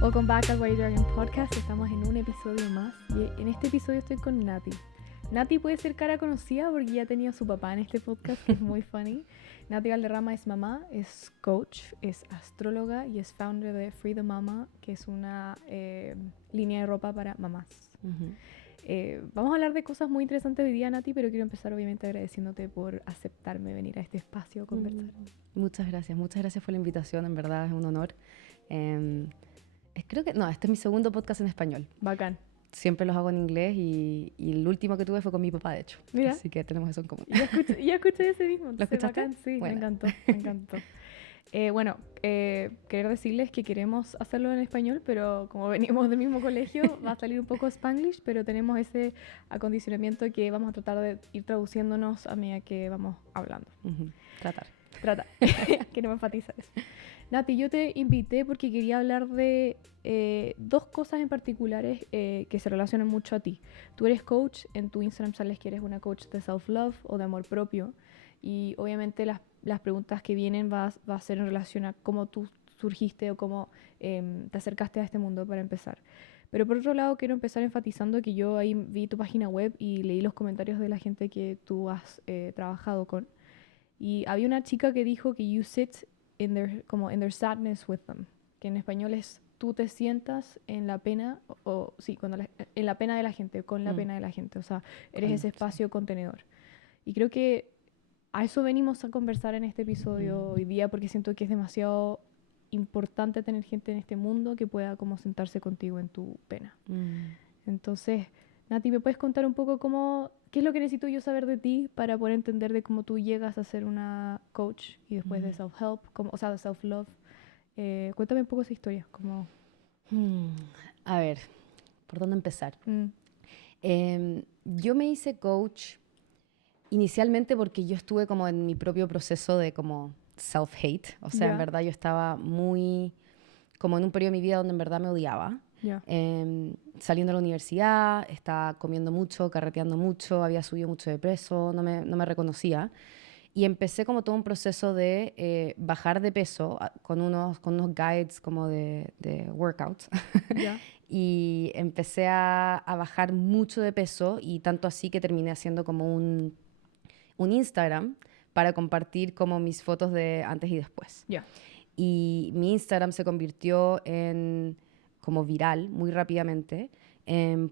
Welcome back al White Dragon Podcast. Estamos en un episodio más y en este episodio estoy con Nati. Nati puede ser cara conocida porque ya tenía a su papá en este podcast, que es muy funny. Nati Valderrama es mamá, es coach, es astróloga y es founder de Free the Mama, que es una línea de ropa para mamás. Vamos a hablar de cosas muy interesantes hoy día, Nati, pero quiero empezar obviamente agradeciéndote por aceptarme venir a este espacio a conversar. Muchas gracias por la invitación, en verdad es un honor. Creo que, este es mi segundo podcast en español. Bacán. Siempre los hago en inglés y el último que tuve fue con mi papá, de hecho. Mira. Así que tenemos eso en común. Ya escuché ese mismo. ¿Lo escuchaste? Bacán, sí, Bueno. me encantó. Querer decirles que queremos hacerlo en español, pero como venimos del mismo colegio, va a salir un poco Spanglish, pero tenemos ese acondicionamiento que vamos a tratar de ir traduciéndonos a medida que vamos hablando. Tratar. Queremos enfatizar eso. Nati, yo te invité porque quería hablar de dos cosas en particulares que se relacionan mucho a ti. Tú eres coach, en tu Instagram sales que eres una coach de self-love o de amor propio, y obviamente las preguntas que vienen va a ser en relación a cómo tú surgiste o cómo te acercaste a este mundo para empezar. Pero por otro lado quiero empezar enfatizando que yo ahí vi tu página web y leí los comentarios de la gente que tú has trabajado con. Y había una chica que dijo que you sit in their sadness with them, que en español es tú te sientas en la pena, en la pena de la gente, con la pena de la gente, o sea, eres ese espacio contenedor. Y creo que a eso venimos a conversar en este episodio hoy día, porque siento que es demasiado importante tener gente en este mundo que pueda como sentarse contigo en tu pena. Entonces, Nati, ¿me puedes contar un poco qué es lo que necesito yo saber de ti para poder entender de cómo tú llegas a ser una coach y después de self-help, de self-love? Cuéntame un poco esa historia. A ver, ¿por dónde empezar? Yo me hice coach inicialmente porque yo estuve como en mi propio proceso de como self-hate. O sea, en verdad yo estaba muy como en un periodo de mi vida donde en verdad me odiaba. Saliendo de la universidad, estaba comiendo mucho, carreteando mucho, había subido mucho de peso, no me reconocía. Y empecé como todo un proceso de bajar de peso con unos guides como de workouts. Y empecé a bajar mucho de peso, y tanto así que terminé haciendo como un Instagram para compartir como mis fotos de antes y después. Y mi Instagram se convirtió en como viral muy rápidamente,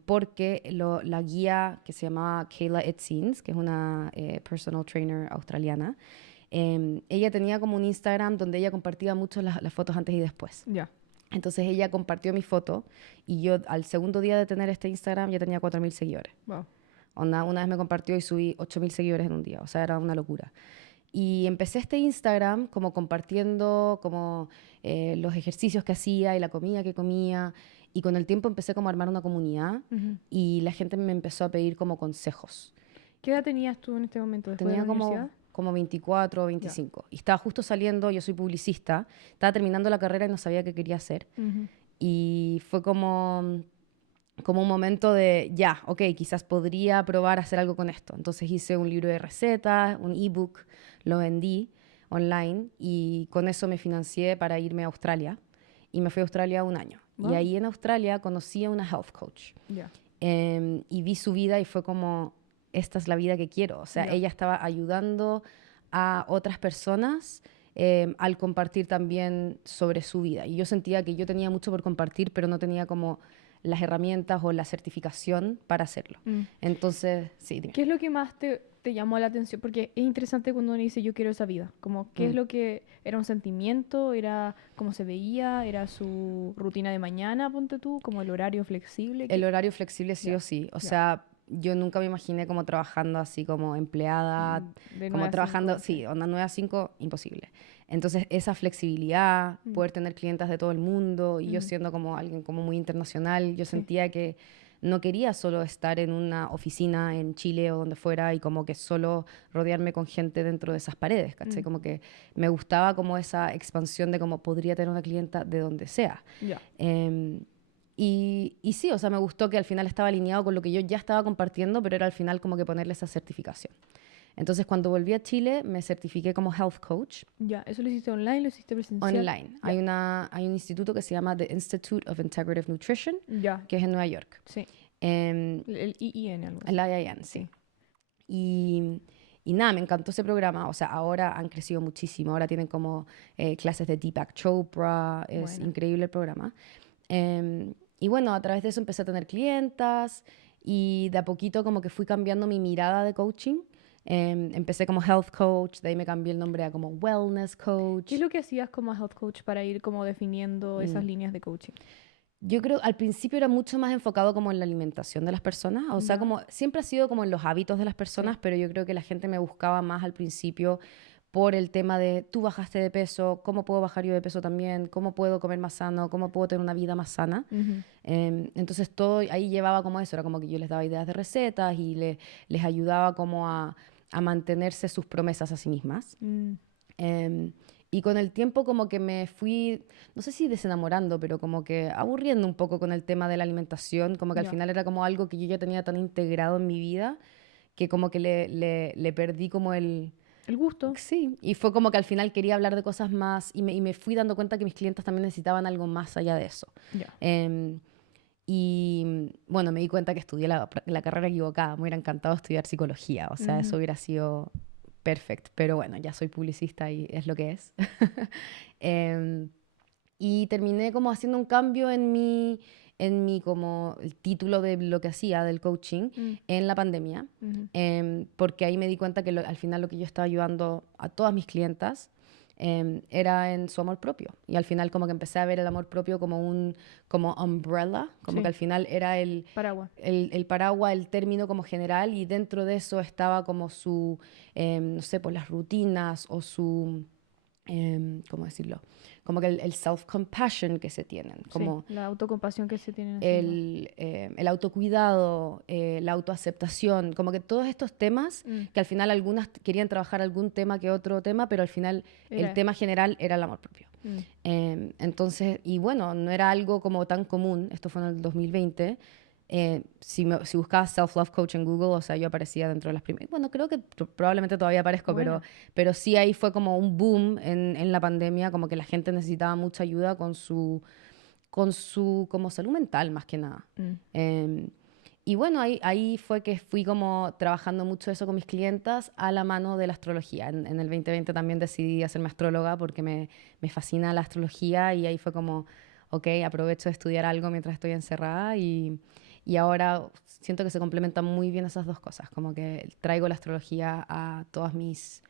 porque la guía que se llamaba Kayla Itsines, que es una personal trainer australiana, ella tenía como un Instagram donde ella compartía mucho las fotos antes y después. Entonces ella compartió mi foto y yo al segundo día de tener este Instagram ya tenía 4.000 seguidores. Wow. Una vez me compartió y subí 8.000 seguidores en un día, o sea, era una locura. Y empecé este Instagram como compartiendo como los ejercicios que hacía y la comida que comía. Y con el tiempo empecé como a armar una comunidad y la gente me empezó a pedir como consejos. ¿Qué edad tenías tú en este momento después de la universidad? Como 24 o 25. Y estaba justo saliendo, yo soy publicista, estaba terminando la carrera y no sabía qué quería hacer. Y fue como un momento de, quizás podría probar a hacer algo con esto. Entonces hice un libro de recetas, un ebook, lo vendí online y con eso me financié para irme a Australia. Y me fui a Australia un año. Y ahí en Australia conocí a una health coach. Y vi su vida y fue como, esta es la vida que quiero. O sea, ella estaba ayudando a otras personas al compartir también sobre su vida. Y yo sentía que yo tenía mucho por compartir, pero no tenía como las herramientas o la certificación para hacerlo. Entonces, sí, dime. ¿Qué es lo que más te llamó la atención? Porque es interesante cuando uno dice yo quiero esa vida. Como, ¿qué es lo que era un sentimiento? ¿Era cómo se veía? ¿Era su rutina de mañana, ponte tú? ¿Como el horario flexible? El horario flexible sí o sí. O sea, yo nunca me imaginé como trabajando así como empleada, como trabajando, 5, sí, onda 9 a 5, imposible. Entonces, esa flexibilidad, poder tener clientas de todo el mundo, y yo siendo como alguien como muy internacional, yo sentía que no quería solo estar en una oficina en Chile o donde fuera y como que solo rodearme con gente dentro de esas paredes, ¿cachai? Como que me gustaba como esa expansión de cómo podría tener una clienta de donde sea. Y sí, o sea, me gustó que al final estaba alineado con lo que yo ya estaba compartiendo, pero era al final como que ponerle esa certificación. Entonces, cuando volví a Chile, me certifiqué como health coach Ya, ¿eso lo hiciste online, lo hiciste presencial? online. Hay un instituto que se llama The Institute of Integrative Nutrition, Ya, que es en Nueva York. sí. Em, El IIN, algo así. el IIN, sí. Y, y nada, me encantó ese programa. O sea, ahora han crecido muchísimo. Ahora tienen como clases de Deepak Chopra. Es Bueno. increíble el programa. Y bueno, a través de eso empecé a tener clientas y de a poquito como que fui cambiando mi mirada de coaching. Empecé como health coach, de ahí me cambié el nombre a como wellness coach. ¿Qué es lo que hacías como health coach para ir como definiendo esas Mm. líneas de coaching? Yo creo al principio era mucho más enfocado como en la alimentación de las personas, o sea, Ya. como siempre ha sido como en los hábitos de las personas, pero yo creo que la gente me buscaba más al principio por el tema de tú bajaste de peso, ¿cómo puedo bajar yo de peso también? ¿Cómo puedo comer más sano? ¿Cómo puedo tener una vida más sana? Ujú. Entonces todo ahí llevaba como eso, era como que yo les daba ideas de recetas y les ayudaba como a mantenerse sus promesas a sí mismas. Mm, Em, y con el tiempo como que me fui, no sé si desenamorando, pero como que aburriendo un poco con el tema de la alimentación, como que al ya. final era como algo que yo ya tenía tan integrado en mi vida que como que le perdí como el... El gusto. Sí, y fue como que al final quería hablar de cosas más y me fui dando cuenta que mis clientes también necesitaban algo más allá de eso. Ya. Em, y bueno, me di cuenta que estudié la carrera equivocada. Me hubiera encantado estudiar psicología, o sea, eso Ujú. hubiera sido perfecto. Pero bueno, ya soy publicista y es lo que es. Em, y terminé como haciendo un cambio en mi como el título de lo que hacía del coaching Mm, en la pandemia, ujú. porque ahí me di cuenta que al final lo que yo estaba ayudando a todas mis clientas era en su amor propio. Y al final como que empecé a ver el amor propio como como umbrella, como Sí. que al final era Paraguas. el paraguas, el término como general, y dentro de eso estaba como no sé, pues las rutinas o ¿cómo decirlo? Como que el self-compassion que se tienen, Sí, como la autocompasión que se tienen haciendo. el autocuidado, la autoaceptación, como que todos estos temas, Mm, que al final algunas querían trabajar algún tema que otro tema, pero al final el era. tema general era el amor propio. Mm, Entonces, y bueno, no era algo como tan común, esto fue en el 2020. Si buscabas self-love coach en Google, o sea, yo aparecía dentro de las primeras. Bueno, creo que probablemente todavía aparezco, bueno. pero sí ahí fue como un boom en la pandemia, como que la gente necesitaba mucha ayuda con su como salud mental, más que nada. Mm, Em, y bueno, ahí fue que fui como trabajando mucho eso con mis clientas a la mano de la astrología. En el 2020 también decidí hacerme astróloga porque me fascina la astrología y ahí fue como, ok, aprovecho de estudiar algo mientras estoy encerrada y ahora siento que se complementan muy bien esas dos cosas, como que traigo la astrología a todas mis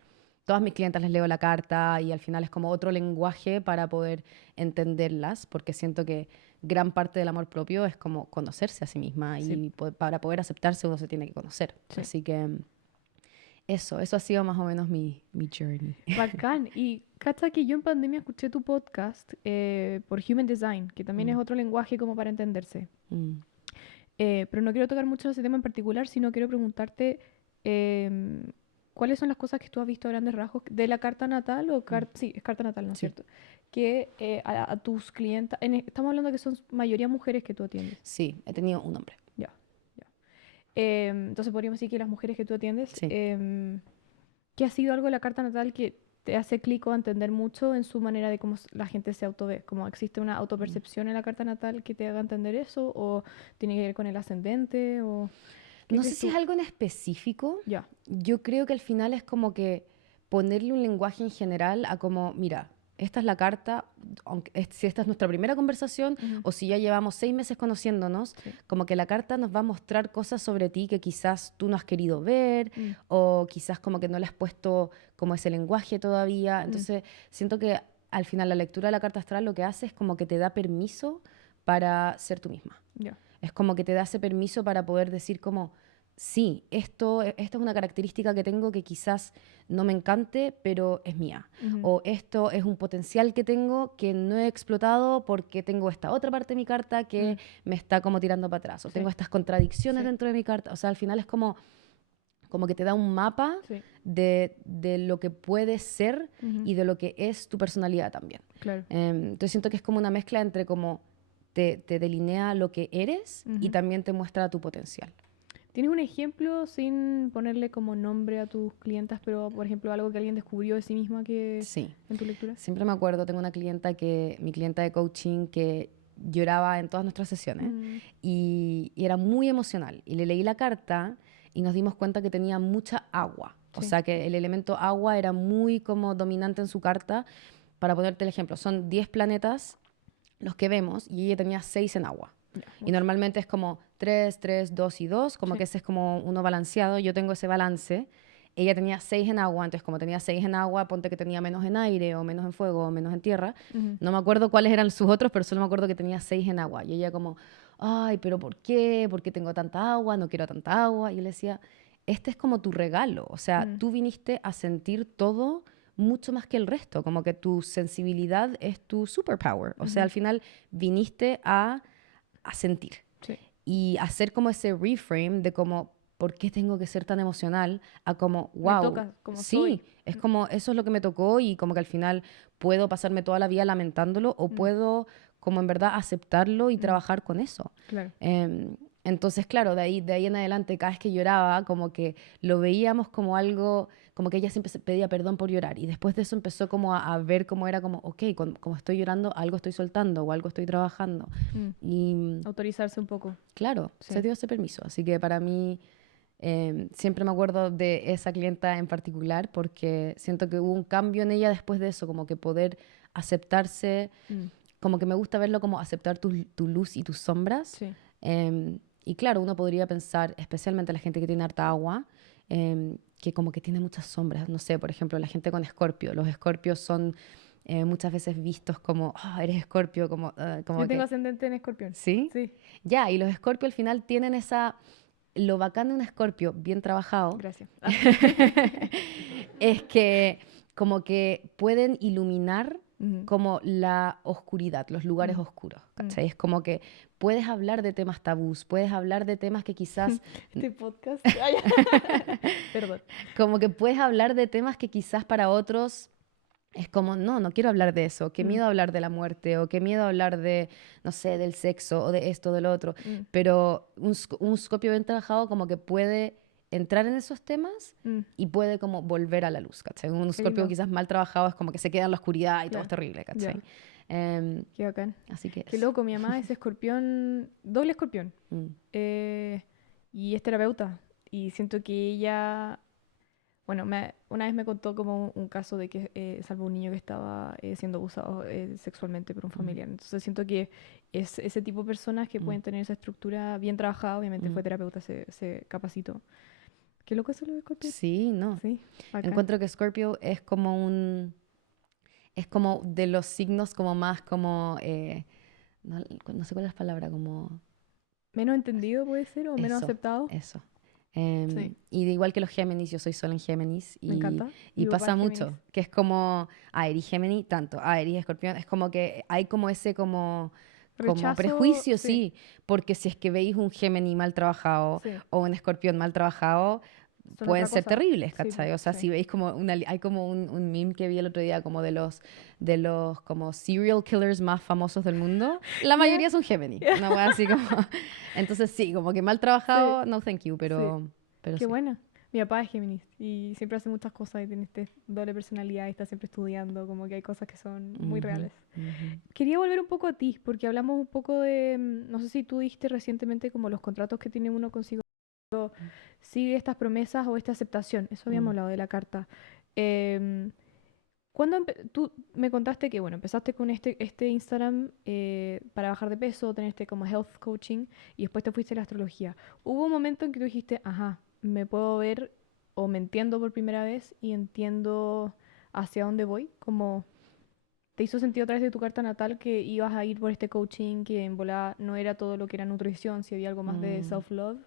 clientas les leo la carta y al final es como otro lenguaje para poder entenderlas, porque siento que gran parte del amor propio es como conocerse a sí misma sí, y para poder aceptarse uno se tiene que conocer. sí. Así que eso ha sido más o menos mi journey. Bacán. Y cacha que yo en pandemia escuché tu podcast por Human Design, que también es Mm, otro lenguaje como para entenderse. mm, Pero no quiero tocar mucho ese tema en particular, sino quiero preguntarte em, cuáles son las cosas que tú has visto a grandes rasgos de la carta natal o mm. sí, es carta natal, ¿no es Sí, cierto? Que a tus clientas, estamos hablando que son mayoría mujeres que tú atiendes. sí, he tenido un hombre. Ya, ya. Entonces podríamos decir que las mujeres que tú atiendes, Sí. ¿qué ha sido algo de la carta natal que te hace clic o a entender mucho en su manera de cómo la gente se autove? ¿Como existe una Mm. autopercepción en la carta natal que te haga entender eso? ¿O tiene que ver con el ascendente? ¿O qué No sé crees si es tú? algo en específico. Ya. Yo creo que al final es como que ponerle un lenguaje en general a como, mira, esta es la carta, aunque si esta es nuestra primera conversación Ujú. o si ya llevamos 6 meses conociéndonos, Sí. como que la carta nos va a mostrar cosas sobre ti que quizás tú no has querido ver Mm, o quizás como que no le has puesto como ese lenguaje todavía. mm, Entonces, siento que al final la lectura de la carta astral lo que hace es como que te da permiso para ser tú misma. ya. Es como que te da ese permiso para poder decir como, sí, esta es una característica que tengo que quizás no me encante, pero es mía. Ujú. O esto es un potencial que tengo que no he explotado porque tengo esta otra parte de mi carta que me está como tirando para atrás. O Sí, tengo estas contradicciones sí, dentro de mi carta. O sea, al final es como que te da un mapa sí. de lo que puede ser Ujú. y de lo que es tu personalidad también. Claro. Entonces siento que es como una mezcla entre como te delinea lo que eres y Ujú. también te muestra tu potencial. ¿Tienes un ejemplo sin ponerle como nombre a tus clientas, pero por ejemplo algo que alguien descubrió de sí misma que Sí. en tu lectura? Siempre me acuerdo, tengo una clienta mi clienta de coaching que lloraba en todas nuestras sesiones y era muy emocional. Y le leí la carta y nos dimos cuenta que tenía mucha agua. O Sí. sea que el elemento agua era muy como dominante en su carta. Para ponerte el ejemplo, son 10 planetas los que vemos y ella tenía 6 en agua. Ya, Y mucho. normalmente es como 3, 3, 2 y 2, como Sí. que ese es como uno balanceado. Yo tengo ese balance. Ella tenía 6 en agua, entonces como tenía 6 en agua, ponte que tenía menos en aire, o menos en fuego, o menos en tierra. Ujú. No me acuerdo cuáles eran sus otros, pero solo me acuerdo que tenía 6 en agua. Y ella como, ay, pero ¿por qué? ¿Por qué tengo tanta agua? No quiero tanta agua. Y yo le decía, este es como tu regalo. O sea, tú viniste a sentir todo mucho más que el resto. Como que tu sensibilidad es tu superpower. O sea, al final viniste a sentir. Sí. Y hacer como ese reframe de como, ¿por qué tengo que ser tan emocional? A como, Me wow, toca como sí, soy. es como, eso es lo que me tocó y como que al final puedo pasarme toda la vida lamentándolo o puedo como en verdad aceptarlo y trabajar con eso. Claro. Entonces, claro, de ahí en adelante, cada vez que lloraba, como que lo veíamos como algo, como que ella siempre se pedía perdón por llorar. Y después de eso empezó como a ver cómo era como, ok, como estoy llorando, algo estoy soltando o algo estoy trabajando. Y Autorizarse un poco. claro, Sí. se dio ese permiso. Así que para mí, siempre me acuerdo de esa clienta en particular porque siento que hubo un cambio en ella después de eso, como que poder aceptarse, como que me gusta verlo como aceptar tu luz y tus sombras. Sí. Y claro, uno podría pensar, especialmente la gente que tiene harta agua, que como que tiene muchas sombras. No sé, por ejemplo, la gente con escorpio. Los escorpios son muchas veces vistos como, ah, eres escorpio, como Yo tengo que... ascendente en escorpión. ¿Sí? Sí. Ya, y los escorpios al final tienen esa... Lo bacán de un escorpio bien trabajado Gracias. es que como que pueden iluminar Ujú. como la oscuridad, los lugares oscuros, ¿cachai? Es como que puedes hablar de temas tabús, puedes hablar de temas que quizás, Este podcast. Perdón. como que puedes hablar de temas que quizás para otros es como, no, no quiero hablar de eso, qué miedo hablar de la muerte, o qué miedo hablar de, no sé, del sexo, o de esto, del otro. Pero un Scorpio bien trabajado como que puede entrar en esos temas y puede como volver a la luz, ¿cachai? Un Qué Scorpio lindo. quizás mal trabajado es como que se queda en la oscuridad y todo Claro. es terrible, Ya. ¿cachai? Qué bacán. Así que Qué eso. loco, mi mamá es escorpión, doble escorpión. Mm. Y es terapeuta. Y siento que ella, bueno, una vez me contó como un caso de que salvó a un niño que estaba siendo abusado sexualmente por un familiar. Entonces siento que es ese tipo de personas que pueden tener esa estructura bien trabajada. Obviamente fue terapeuta, se capacitó. Qué loco eso lo de escorpión. Sí, no. Sí, bacán. Encuentro que Scorpio es como es como de los signos como más como, no sé cuál es la palabra, como Menos entendido puede ser o menos eso, aceptado. eso. Sí, Y de igual que los Géminis, yo soy Sol en Géminis me encanta. y Mi papá pasa es mucho, Géminis. que es como, Aries Géminis, tanto, Aries Escorpión, es como que hay como ese como Rechazo, prejuicio, sí. sí, porque si es que veis un Géminis mal trabajado Sí. o un Escorpión mal trabajado, Son pueden otra ser cosa. terribles, Sí, ¿cachai? po, O sea, sí. si veis como hay como un meme que vi el otro día como de los como serial killers más famosos del mundo, la mayoría son Gemini, una wea así como, entonces sí, como que mal trabajado, no thank you, Sí. pero Qué sí. buena. Mi papá es Géminis y siempre hace muchas cosas y tiene este doble personalidad y está siempre estudiando, como que hay cosas que son muy reales. Quería volver un poco a ti, porque hablamos un poco de, no sé si tú diste recientemente como los contratos que tiene uno consigo, sigue estas promesas o esta aceptación, eso habíamos hablado de la carta. Em, tú me contaste que, bueno, empezaste con este Instagram para bajar de peso, tener este como health coaching y después te fuiste a la astrología. ¿Hubo un momento en que tú dijiste, ajá, me puedo ver o me entiendo por primera vez y entiendo hacia dónde voy? Como te hizo sentido a través de tu carta natal que ibas a ir por este coaching, que en volada no era todo lo que era nutrición, si había algo más de self-love.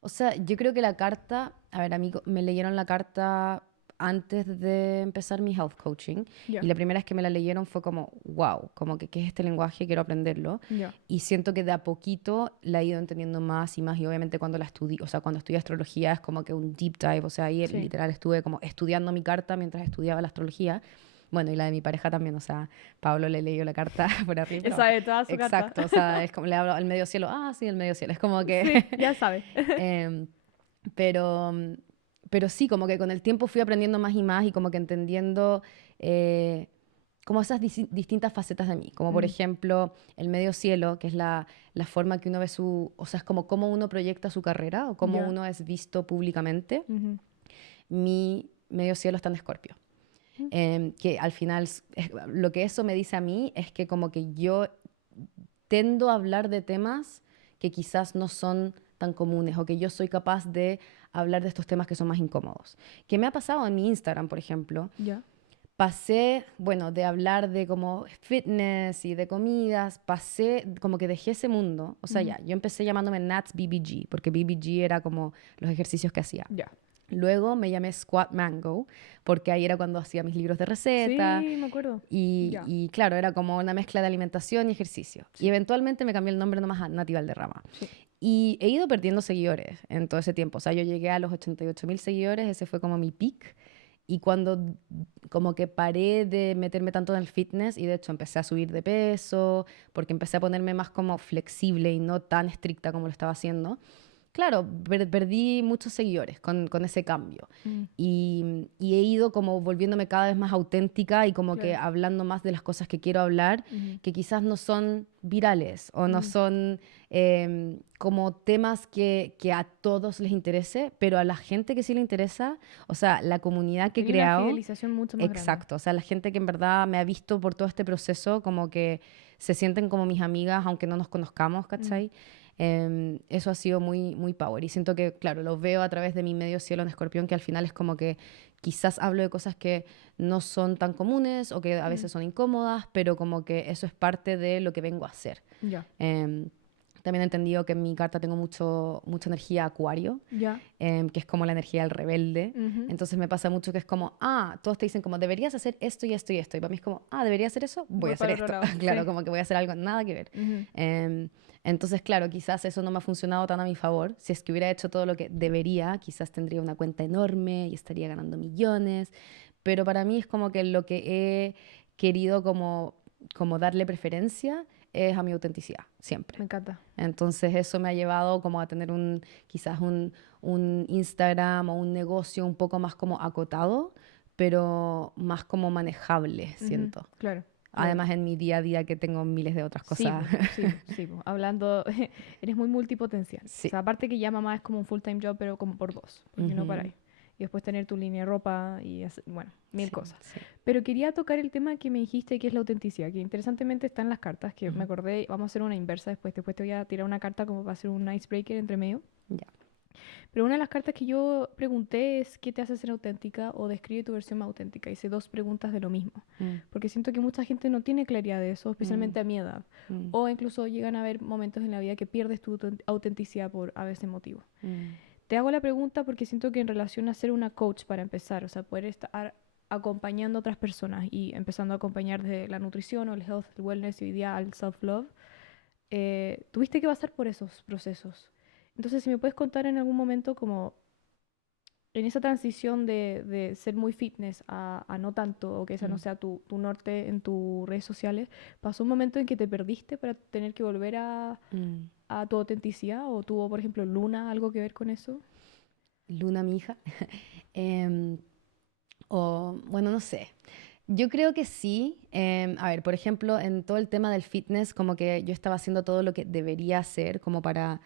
O sea, yo creo que la carta, a ver, a mí me leyeron la carta antes de empezar mi health coaching Ya, y la primera vez que me la leyeron fue como, wow, como que qué es este lenguaje, quiero aprenderlo. ya. Y siento que de a poquito la he ido entendiendo más y más y obviamente cuando la estudié, o sea, cuando estudié astrología es como que un deep dive, o sea, ahí Sí. literal estuve como estudiando mi carta mientras estudiaba la astrología. Bueno, y la de mi pareja también, o sea, Pablo le leyó la carta por arriba. Él sabe toda su carta. Exacto, o sea, es como le hablo al medio cielo, sí, el medio cielo, es como que... Sí, ya sabe. Em, pero, pero sí, como que con el tiempo fui aprendiendo más y más y como que entendiendo como esas distintas facetas de mí. Como por ejemplo el medio cielo, que es la forma que uno ve o sea, es como cómo uno proyecta su carrera o cómo uno es visto públicamente. Mi medio cielo está en Escorpio. Que al final, lo que eso me dice a mí es que como que yo tendo a hablar de temas que quizás no son tan comunes o que yo soy capaz de hablar de estos temas que son más incómodos. Que me ha pasado en mi Instagram, por ejemplo. Ya. Pasé, bueno, de hablar de como fitness y de comidas, pasé, como que dejé ese mundo. O sea, ya, yo empecé llamándome Nats BBG, porque BBG era como los ejercicios que hacía. Ya. Luego me llamé Squat Mango, porque ahí era cuando hacía mis libros de receta. Sí, me acuerdo. Y claro, era como una mezcla de alimentación y ejercicio. Sí. Y eventualmente me cambié el nombre nomás a Nati Valderrama. Sí. Y he ido perdiendo seguidores en todo ese tiempo. O sea, yo llegué a los 88.000 seguidores, ese fue como mi peak. Y cuando como que paré de meterme tanto en el fitness y de hecho empecé a subir de peso, porque empecé a ponerme más como flexible y no tan estricta como lo estaba haciendo, claro, perdí muchos seguidores con ese cambio. Y he ido como volviéndome cada vez más auténtica y como que hablando más de las cosas que quiero hablar, que quizás no son virales o no son como temas que a todos les interese, pero a la gente que sí le interesa, o sea, la comunidad que he creado... Una fidelización mucho más Exacto, o sea, la gente que en verdad me ha visto por todo este proceso, como que se sienten como mis amigas, aunque no nos conozcamos, ¿cachai? Eso ha sido muy, muy power. Y siento que, claro, lo veo a través de mi medio cielo en Escorpión, que al final es como que quizás hablo de cosas que no son tan comunes o que a veces son incómodas, pero como que eso es parte de lo que vengo a hacer. Ya. También he entendido que en mi carta tengo mucha energía acuario, que es como la energía del rebelde. Entonces me pasa mucho que es como, todos te dicen como, deberías hacer esto y esto y esto. Y para mí es como, debería hacer eso, voy a hacer esto. Claro, sí. Como que voy a hacer algo, nada que ver. Entonces, claro, quizás eso no me ha funcionado tan a mi favor. Si es que hubiera hecho todo lo que debería, quizás tendría una cuenta enorme y estaría ganando millones. Pero para mí es como que lo que he querido como darle preferencia es a mi autenticidad, siempre. Me encanta. Entonces eso me ha llevado como a tener quizás un Instagram o un negocio un poco más como acotado, pero más como manejable, siento. Claro. Además en mi día a día que tengo miles de otras cosas. Sí. Hablando, eres muy multipotencial. Sí. O sea, aparte que ya mamá es como un full-time job, pero como por dos, porque no paráis. Y después tener tu línea de ropa y hacer, bueno, mil cosas. Sí. Pero quería tocar el tema que me dijiste, que es la autenticidad, que interesantemente está en las cartas, que me acordé, vamos a hacer una inversa después te voy a tirar una carta como para hacer un icebreaker entre medio. Ya. Pero una de las cartas que yo pregunté es ¿qué te hace ser auténtica? O describe tu versión más auténtica. Hice 2 preguntas de lo mismo. Porque siento que mucha gente no tiene claridad de eso, especialmente a mi edad. O incluso llegan a haber momentos en la vida que pierdes tu autenticidad por a veces motivo. Te hago la pregunta porque siento que en relación a ser una coach para empezar, o sea, poder estar acompañando a otras personas y empezando a acompañar desde la nutrición o el health, el wellness y hoy día al self-love, tuviste que pasar por esos procesos. Entonces, si me puedes contar en algún momento como en esa transición de ser muy fitness a no tanto, o que esa no sea tu norte en tus redes sociales, ¿pasó un momento en que te perdiste para tener que volver a tu autenticidad? ¿O tuvo, por ejemplo, Luna algo que ver con eso? Luna, mi hija. Bueno, no sé. Yo creo que sí. A ver, por ejemplo, en todo el tema del fitness, como que yo estaba haciendo todo lo que debería hacer como para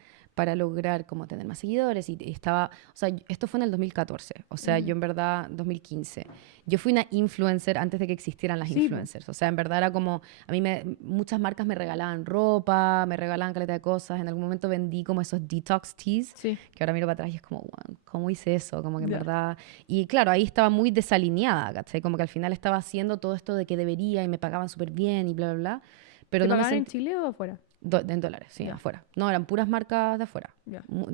lograr como tener más seguidores y estaba, o sea, esto fue en el 2014, o sea, yo en verdad 2015. Yo fui una influencer antes de que existieran las influencers, o sea, en verdad era como, a mí muchas marcas me regalaban ropa, me regalaban caleta de cosas, en algún momento vendí como esos detox teas, que ahora miro para atrás y es como, wow, ¿cómo hice eso? Como que en verdad, y claro, ahí estaba muy desalineada, ¿cachai? Como que al final estaba haciendo todo esto de que debería y me pagaban súper bien y bla, bla, bla. Pero ¿Te pagaban en Chile o afuera? En dólares, sí, afuera. No, eran puras marcas de afuera.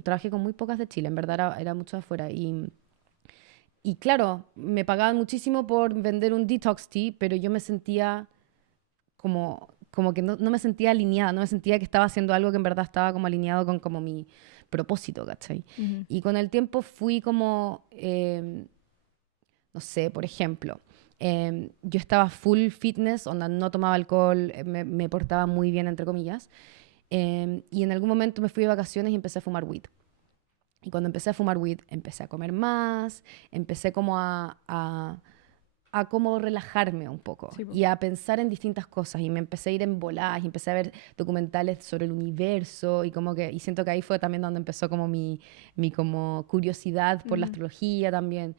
Trabajé con muy pocas de Chile, en verdad era mucho de afuera. Y claro, me pagaban muchísimo por vender un detox tea, pero yo me sentía como que no me sentía alineada, no me sentía que estaba haciendo algo que en verdad estaba como alineado con como mi propósito, ¿cachai? Y con el tiempo fui como, no sé, por ejemplo, Yo estaba full fitness, onda, no tomaba alcohol, me portaba muy bien, entre comillas. Y en algún momento me fui de vacaciones y empecé a fumar weed. Y cuando empecé a fumar weed, empecé a comer más, empecé como a como relajarme un poco Sí, po. y a pensar en distintas cosas. Y me empecé a ir en voladas y empecé a ver documentales sobre el universo y como que, y siento que ahí fue también donde empezó como mi como curiosidad por la Ujú. astrología también.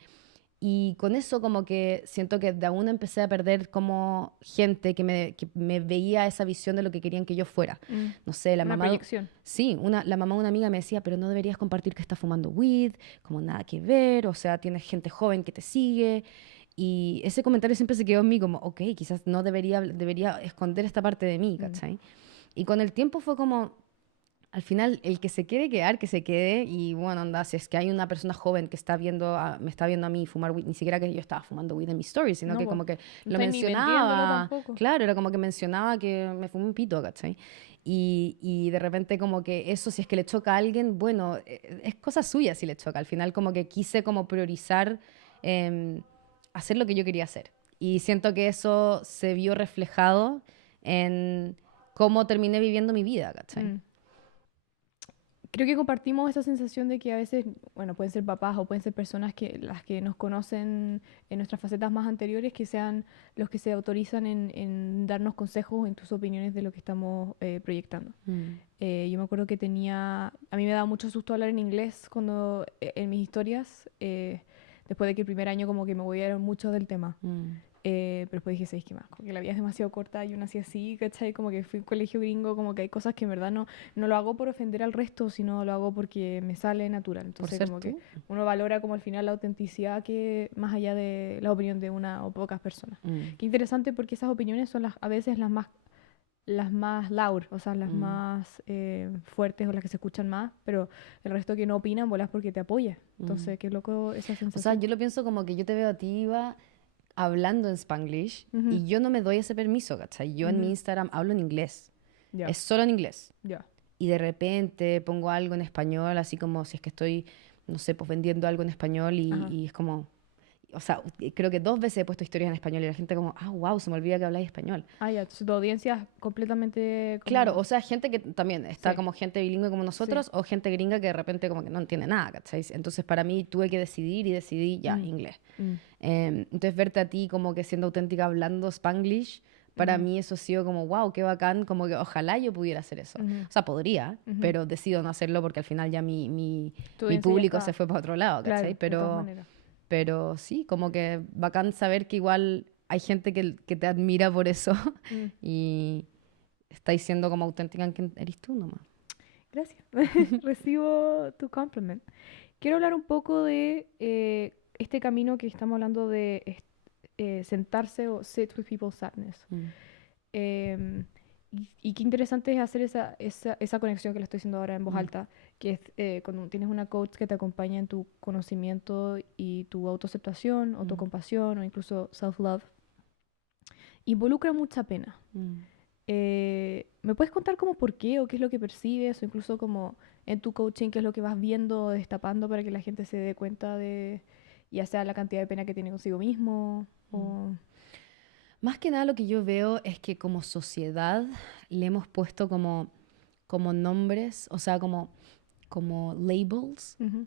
Y con eso como que siento que de a uno empecé a perder como gente que me veía esa visión de lo que querían que yo fuera. Mm. No sé, la Una mamá... proyección. Sí, la mamá de una amiga me decía, pero no deberías compartir que estás fumando weed, como nada que ver, o sea, tienes gente joven que te sigue. Y ese comentario siempre se quedó en mí como, ok, quizás no debería esconder esta parte de mí, Mm. ¿cachai? Y con el tiempo fue como, al final, el que se quiere quedar, que se quede. Y bueno, anda, si es que hay una persona joven que me está viendo a mí fumar weed, ni siquiera que yo estaba fumando weed en mi story, sino No, que po. como que No lo estáis ni vendiéndolo mencionaba. tampoco. Claro, era como que mencionaba que me fumé un pito, ¿cachai? Y de repente como que eso, si es que le choca a alguien, bueno, es cosa suya si le choca. Al final como que quise como priorizar em, hacer lo que yo quería hacer. Y siento que eso se vio reflejado en cómo terminé viviendo mi vida, ¿cachai? Mm. Creo que compartimos esa sensación de que a veces, bueno, pueden ser papás o pueden ser personas que las que nos conocen en nuestras facetas más anteriores, que sean los que se autorizan en darnos consejos o incluso opiniones de lo que estamos proyectando. Mm, Yo me acuerdo que a mí me daba mucho susto hablar en inglés cuando en mis historias, después de que el primer año como que me voy mucho del tema. mm, Pero después dije, ¿sabes qué más? Como que la vida es demasiado corta y yo nací así, ¿cachai? Como que fui a un colegio gringo, como que hay cosas que en verdad no lo hago por ofender al resto, sino lo hago porque me sale natural. por Entonces ser como que tú. uno valora como al final la autenticidad que más allá de la opinión de una o pocas personas. Mm, Qué interesante porque esas opiniones son a veces las más loud, o sea, las mm, más fuertes o las que se escuchan más, pero el resto que no opinan, bolas porque te apoya. mm. Entonces, qué loco esa O sea, sensación. yo lo pienso como que yo te veo a ti, Iva, hablando en Spanglish Ujú, y yo no me doy ese permiso, ¿cachai? Yo en mi ujú. Instagram hablo en inglés. Ya, Es solo en inglés. ya. Y de repente pongo algo en español, así como si es que estoy, no sé, pues vendiendo algo en español Ajá. y es como, o sea, creo que 2 veces he puesto historias en español y la gente como, ah, wow, se me olvida que habláis español. Ah, ya, entonces tu audiencia es completamente Claro, o como... sea, gente que también está Sí, como gente bilingüe como sí. nosotros o gente gringa que de repente como que no entiende nada, ¿cachai? Entonces para mí tuve que decidir y decidí ya, Mm, inglés. mm, Entonces verte a ti como que siendo auténtica hablando Spanglish, para ujú, mí eso ha sido como, wow, qué bacán, como que ojalá yo pudiera hacer eso. ujú, O sea, podría, ujú. pero decido no hacerlo porque al final ya Tu mi audiencia ya público se está, fue para otro lado, ¿cachai? claro, de todas maneras. Pero sí, como que bacán saber que igual hay gente que te admira por eso Mm, y estáis siendo como auténtica en quien eres tú nomás. gracias. Recibo tu compliment. Quiero hablar un poco de este camino que estamos hablando de sentarse o sit with people's sadness. Mm, Em, y qué interesante es hacer esa conexión que le estoy haciendo ahora en voz mm, alta, que es cuando tienes una coach que te acompaña en tu conocimiento y tu autoaceptación, mm, autocompasión o incluso self-love, involucra mucha pena. mm. ¿Me puedes contar como por qué o qué es lo que percibes o incluso como en tu coaching qué es lo que vas viendo o destapando para que la gente se dé cuenta de ya sea la cantidad de pena que tiene consigo mismo Mm. o... Más que nada lo que yo veo es que como sociedad le hemos puesto como nombres, o sea, como labels, Ujú,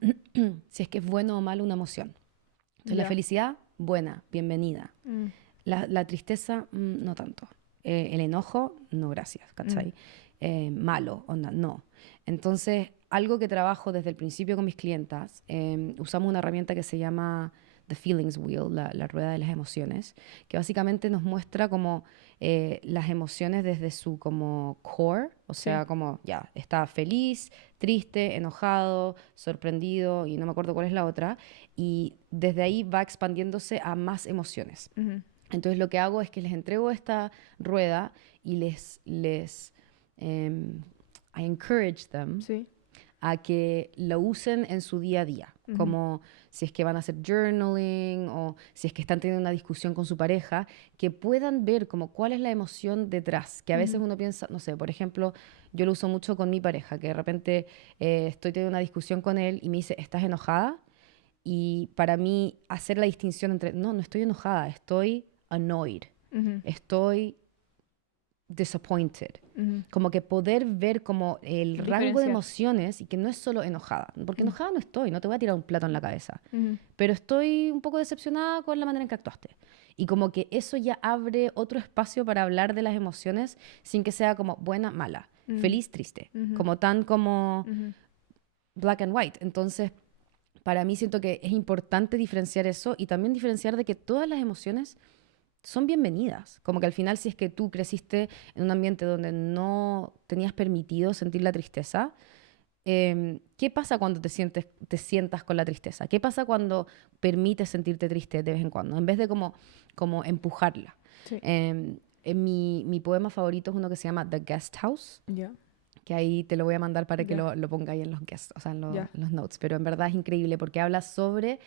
si es que es bueno o malo una emoción. Entonces la ya. felicidad, buena, bienvenida. Mm, La tristeza, no tanto. El enojo, no gracias, mm, ¿cachai? Malo, onda, no. Entonces, algo que trabajo desde el principio con mis clientas, usamos una herramienta que se llama The Feelings Wheel, la rueda de las emociones, que básicamente nos muestra como las emociones desde su como core, o sí. sea, como ya, está feliz, triste, enojado, sorprendido y no me acuerdo cuál es la otra, y desde ahí va expandiéndose a más emociones. Ujú, Entonces lo que hago es que les entrego esta rueda y I encourage them sí. a que lo usen en su día a día, Ujú, como si es que van a hacer journaling o si es que están teniendo una discusión con su pareja, que puedan ver como cuál es la emoción detrás, que a veces ujú, uno piensa, no sé, por ejemplo, yo lo uso mucho con mi pareja, que de repente estoy teniendo una discusión con él y me dice, ¿estás enojada? Y para mí, hacer la distinción entre, no estoy enojada, estoy annoyed, estoy disappointed. Como que poder ver como el rango de emociones y que no es solo enojada. Porque enojada no estoy, no te voy a tirar un plato en la cabeza. Pero estoy un poco decepcionada con la manera en que actuaste. Y como que eso ya abre otro espacio para hablar de las emociones sin que sea como buena, mala, feliz, triste. Como tan como black and white. Entonces, para mí siento que es importante diferenciar eso y también diferenciar de que todas las emociones son bienvenidas. Como que al final, si es que tú creciste en un ambiente donde no tenías permitido sentir la tristeza, ¿qué pasa cuando te sientas con la tristeza? ¿Qué pasa cuando permites sentirte triste de vez en cuando? En vez de como empujarla. Sí. Mi poema favorito es uno que se llama The Guest House. Que ahí te lo voy a mandar para que lo ponga ahí en los guests, o sea, en los notes. Pero en verdad es increíble porque habla sobre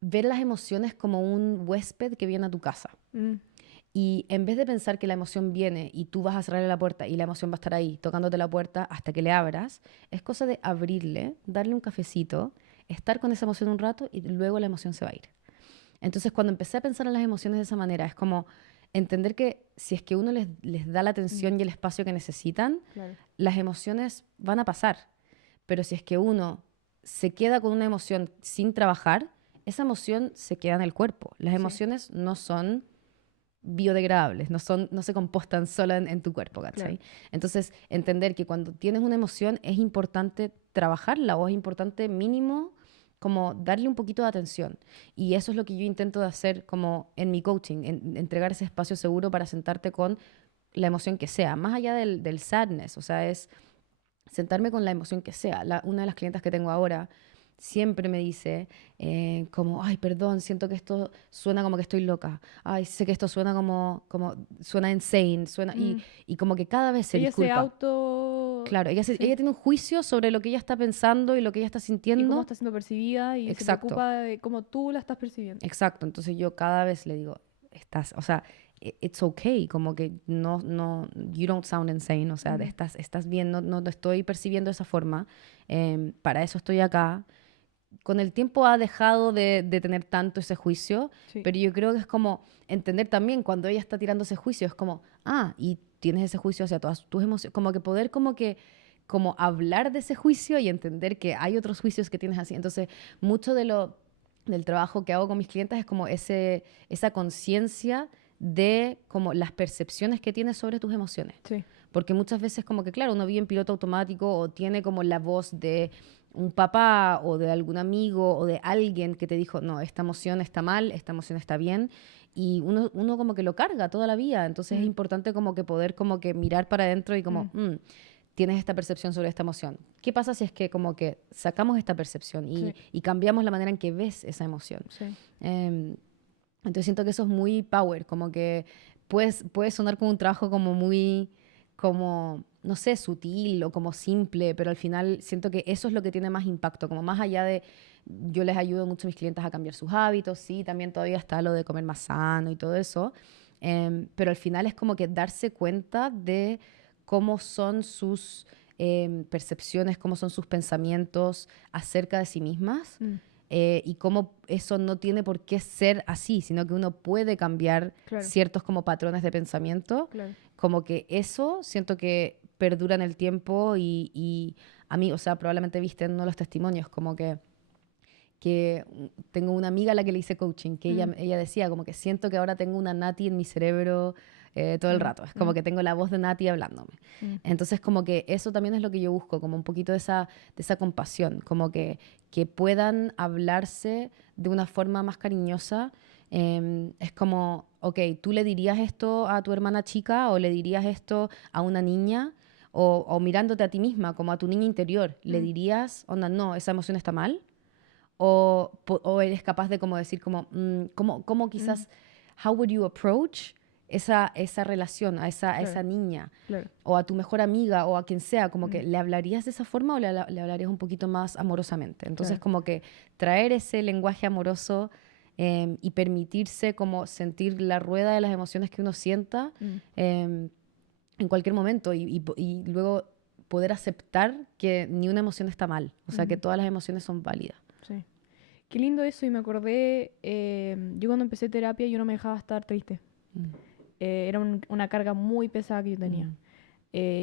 ver las emociones como un huésped que viene a tu casa. Y en vez de pensar que la emoción viene y tú vas a cerrarle la puerta y la emoción va a estar ahí tocándote la puerta hasta que le abras, es cosa de abrirle, darle un cafecito, estar con esa emoción un rato y luego la emoción se va a ir. Entonces, cuando empecé a pensar en las emociones de esa manera, es como entender que si es que uno les da la atención y el espacio que necesitan, las emociones van a pasar. Pero si es que uno se queda con una emoción sin trabajar, esa emoción se queda en el cuerpo. Las emociones no son biodegradables, no se compostan sola en tu cuerpo, ¿cachai? Entonces, entender que cuando tienes una emoción es importante trabajarla o es importante mínimo como darle un poquito de atención. Y eso es lo que yo intento de hacer como en mi coaching, entregar ese espacio seguro para sentarte con la emoción que sea, más allá del sadness, o sea, es sentarme con la emoción que sea. Una de las clientas que tengo ahora siempre me dice como, ay, perdón, siento que esto suena como que estoy loca. Ay, sé que esto suena suena insane, y como que cada vez se disculpa. Ella se auto... Claro, ella tiene un juicio sobre lo que ella está pensando y lo que ella está sintiendo. Y cómo está siendo percibida y se preocupa de cómo tú la estás percibiendo. Exacto, entonces yo cada vez le digo, o sea, it's okay, como que no, you don't sound insane, o sea, estás bien, no te estoy percibiendo de esa forma, para eso estoy acá. Con el tiempo ha dejado de tener tanto ese juicio, pero yo creo que es como entender también cuando ella está tirando ese juicio, es como, y tienes ese juicio hacia todas tus emociones, como que poder como hablar de ese juicio y entender que hay otros juicios que tienes así. Entonces, mucho del trabajo que hago con mis clientes es como esa conciencia de como las percepciones que tienes sobre tus emociones. Porque muchas veces como que, claro, uno vive en piloto automático o tiene como la voz de un papá o de algún amigo o de alguien que te dijo, no, esta emoción está mal, esta emoción está bien, y uno como que lo carga toda la vida. Entonces es importante como que poder como que mirar para adentro y como, tienes esta percepción sobre esta emoción. ¿Qué pasa si es que como que sacamos esta percepción y cambiamos la manera en que ves esa emoción? Entonces siento que eso es muy power, como que puede sonar como un trabajo como muy, como, no sé, sutil o como simple, pero al final siento que eso es lo que tiene más impacto, como más allá de, yo les ayudo mucho a mis clientes a cambiar sus hábitos, sí, también todavía está lo de comer más sano y todo eso, pero al final es como que darse cuenta de cómo son sus percepciones, cómo son sus pensamientos acerca de sí mismas. Y cómo eso no tiene por qué ser así, sino que uno puede cambiar ciertos como patrones de pensamiento. Como que eso siento que perdura en el tiempo y a mí, o sea, probablemente viste en uno de los testimonios como que tengo una amiga a la que le hice coaching, que ella decía como que siento que ahora tengo una Nati en mi cerebro todo el rato. Es como que tengo la voz de Nati hablándome. Entonces como que eso también es lo que yo busco, como un poquito de esa compasión, como que puedan hablarse de una forma más cariñosa. Es como, ok, ¿tú le dirías esto a tu hermana chica o le dirías esto a una niña? O mirándote a ti misma, como a tu niña interior, ¿le dirías, onda, no, esa emoción está mal? O eres capaz de como decir como quizás, how would you approach esa relación a esa niña o a tu mejor amiga o a quien sea, como que le hablarías de esa forma o le hablarías un poquito más amorosamente. Entonces como que traer ese lenguaje amoroso y permitirse como sentir la rueda de las emociones que uno sienta en cualquier momento y luego poder aceptar que ni una emoción está mal, o sea que todas las emociones son válidas. Qué lindo eso, y me acordé, yo cuando empecé terapia yo no me dejaba estar triste. Mm, Era una carga muy pesada que yo tenía. mm,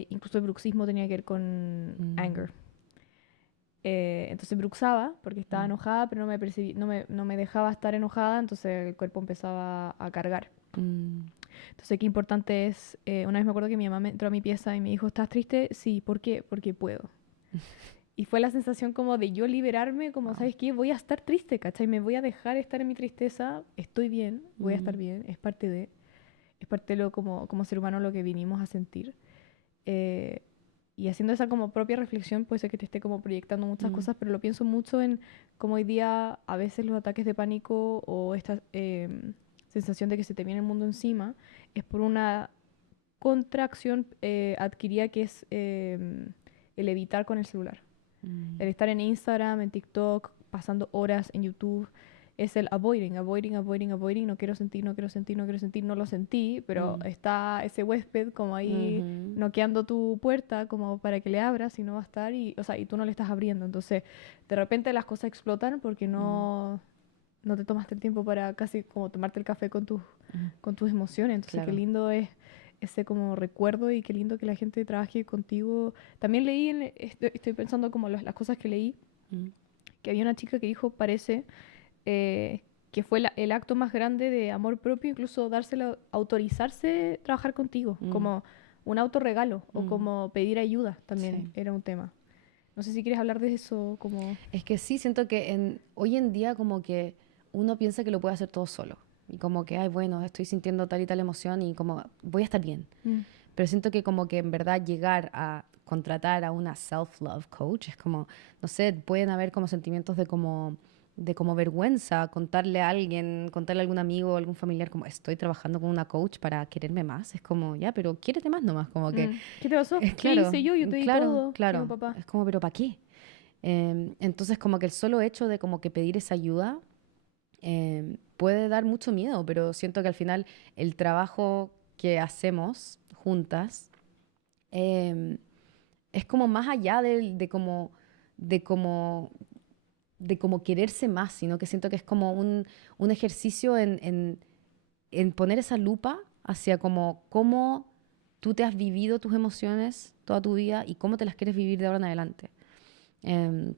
Incluso el bruxismo tenía que ver con mm, anger. Entonces bruxaba porque estaba mm, enojada, pero no me dejaba estar enojada, entonces el cuerpo empezaba a cargar. mm, Entonces qué importante es, una vez me acuerdo que mi mamá me entró a mi pieza y me dijo, ¿estás triste? Sí, ¿por qué? Porque puedo. Y fue la sensación como de yo liberarme, como, wow. ¿sabes qué? Voy a estar triste, ¿cachai? Me voy a dejar estar en mi tristeza, estoy bien, voy a estar Mm, bien, es parte de lo como ser humano lo que vinimos a sentir. Eh, y haciendo esa como propia reflexión, puede ser que te esté como proyectando muchas mm, cosas, pero lo pienso mucho en cómo hoy día a veces los ataques de pánico o esta sensación de que se te viene el mundo encima es por una contracción adquirida que es el evitar con el celular. mm, El estar en Instagram, en TikTok, pasando horas en YouTube, es el avoiding, no quiero sentir, no quiero sentir, no quiero sentir, no lo sentí, pero mm, está ese huésped como ahí ujú, noqueando tu puerta como para que le abras y no va a estar y, o sea, y tú no le estás abriendo. Entonces, de repente las cosas explotan porque mm, no te tomaste el tiempo para casi como tomarte el café mm, con tus emociones. Entonces, qué claro. lindo es ese como recuerdo y qué lindo que la gente trabaje contigo. También leí, estoy pensando como las cosas que leí, Mm, que había una chica que dijo, parece, que fue el acto más grande de amor propio, incluso dárselo, autorizarse trabajar contigo, mm, como un autorregalo o mm, como pedir ayuda también sí. era un tema. No sé si quieres hablar de eso, como... Es que sí, siento que hoy en día como que uno piensa que lo puede hacer todo solo. Y como que, ay, bueno, estoy sintiendo tal y tal emoción y como voy a estar bien. Mm, Pero siento que como que en verdad llegar a contratar a una self-love coach es como, no sé, pueden haber como sentimientos de como vergüenza, contarle a alguien, contarle a algún amigo o algún familiar como estoy trabajando con una coach para quererme más. Es como, ya, pero quiérete más nomás, como que, ¿Qué te pasó? ¿Qué claro, hice yo? Yo te di claro, todo, dijo claro. papá. Es como, pero ¿para qué? Entonces como que el solo hecho de como que pedir esa ayuda puede dar mucho miedo, pero siento que al final el trabajo que hacemos juntas em, es como más allá de como, de como quererse más, sino que siento que es como un ejercicio en poner esa lupa hacia como cómo tú te has vivido tus emociones toda tu vida y cómo te las quieres vivir de ahora en adelante. Em,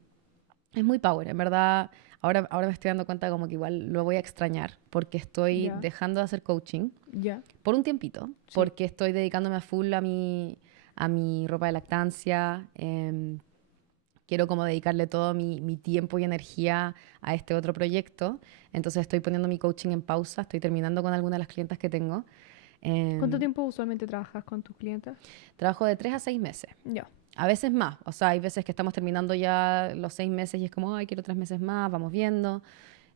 es muy power, en verdad. Ahora me estoy dando cuenta como que igual lo voy a extrañar porque estoy Ya, dejando de hacer coaching ya, por un tiempito, sí. porque estoy dedicándome a full a mi ropa de lactancia. Quiero como dedicarle todo mi tiempo y energía a este otro proyecto. Entonces estoy poniendo mi coaching en pausa, estoy terminando con algunas de las clientas que tengo. ¿Cuánto Em, tiempo usualmente trabajas con tus clientes? Trabajo de 3 a 6 meses. Ya. A veces más, o sea, hay veces que estamos terminando ya los 6 meses y es como, ay, quiero 3 meses más, vamos viendo.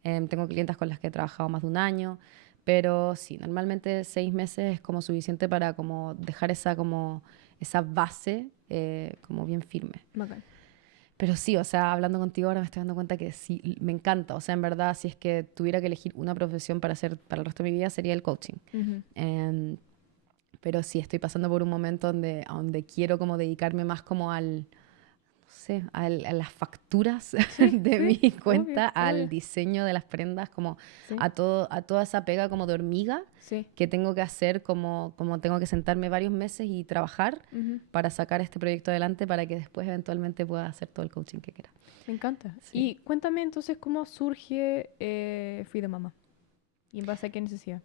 Tengo clientas con las que he trabajado más de un año, pero sí, normalmente 6 meses es como suficiente para como dejar como esa base como bien firme. Bacán. Pero sí, o sea, hablando contigo ahora me estoy dando cuenta que sí, me encanta. O sea, en verdad, si es que tuviera que elegir una profesión para hacer para el resto de mi vida, sería el coaching. Ujú. Em, pero sí, estoy pasando por un momento donde quiero como dedicarme más como no sé, a las facturas Sí, de mi sí, obvio, cuenta, al obvio. diseño de las prendas, como Sí, a toda esa pega como de hormiga sí. que tengo que hacer, como tengo que sentarme varios meses y trabajar Ujú. para sacar este proyecto adelante para que después eventualmente pueda hacer todo el coaching que quiera. Me encanta. Sí. Y cuéntame entonces cómo surge Fui de Mamá y en base a qué necesidad.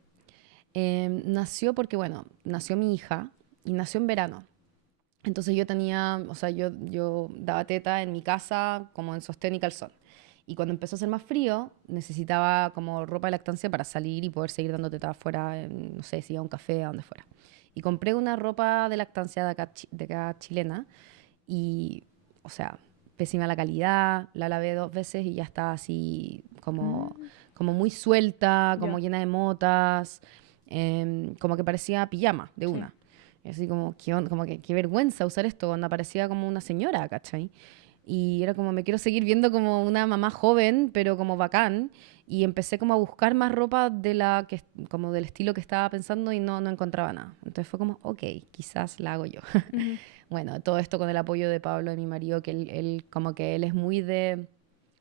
Nació porque, bueno, nació mi hija y nació en verano. Entonces yo tenía, o sea, yo daba teta en mi casa como en sostén y calzón. Y cuando empezó a hacer más frío, necesitaba como ropa de lactancia para salir y poder seguir dando teta afuera, no sé, si a un café, a donde fuera. Y compré una ropa de lactancia de acá chilena y, o sea, pésima la calidad, la lavé 2 veces y ya estaba así Mm, como muy suelta, como ya, llena de motas, como que parecía pijama de sí. una. Y así como, como que qué vergüenza usar esto, cuando parecía como una señora, ¿cachai? Y era como, me quiero seguir viendo como una mamá joven, pero como bacán. Y empecé como a buscar más ropa como del estilo que estaba pensando y no encontraba nada. Entonces fue como, ok, quizás la hago yo. Ujú. Bueno, todo esto con el apoyo de Pablo, de mi marido, que él como que él es muy de